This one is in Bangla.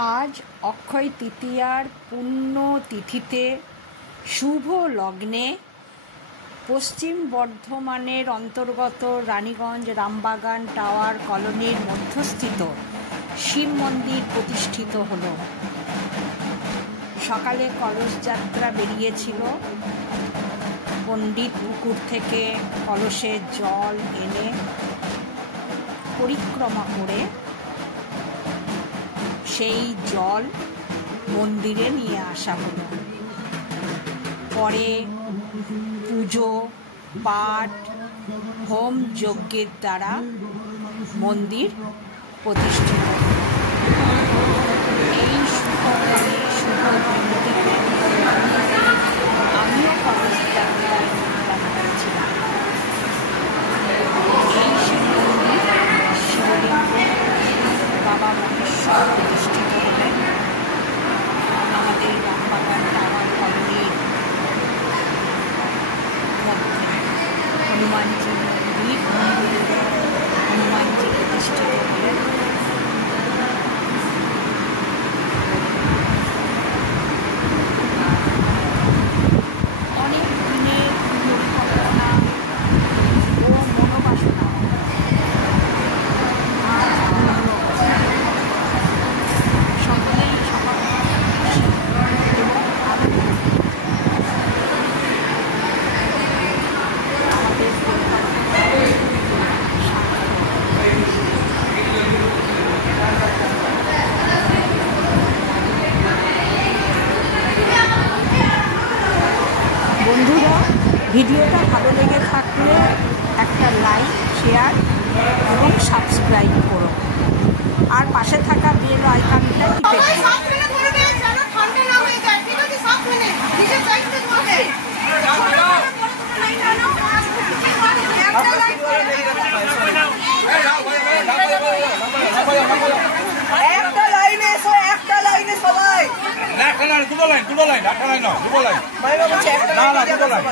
आज अक्षय तृतीयार पुण्यतिथिते शुभ लग्ने पश्चिम बर्धमानेर अंतर्गत रानीगंज रामबागान टावर कलोनीर मध्यस्थित शिव मंदिर प्रतिष्ठित हलो। सकाले कलश यात्रा बेरिয়েছিল। पंडित पुकुर थेके कलशे जल एने परिक्रमा करे সেই জল মন্দিরে নিয়ে আসা হলো। পরে পুজো পাঠ হোম যজ্ঞের দ্বারা মন্দির প্রতিষ্ঠিত। এই শুভ দিনটিতে আমিও কলস যাত্রায় করেছিলাম। এই শিব মন্দির শিবলিঙ্গ বাবা মহেশ্বর প্রতিষ্ঠিত হলেন আমাদের রামবাগান টাওয়ার কলোনির মধ্যে। হনুমানজি মন্দির, হনুমানজি প্রতিষ্ঠিত হলেন। অনেক দিনের পরিকল্পনা ও মনোবাসনা বন্ধুরা, ভিডিওটা ভালো লেগে থাকলে একটা লাইক, শেয়ার এবং সাবস্ক্রাইব করো, আর পাশে থাকা বেল আইকনটা টিপে দিও। দুটো লাইন একটা লাইন না দুটো লাইন না দুটো লাইন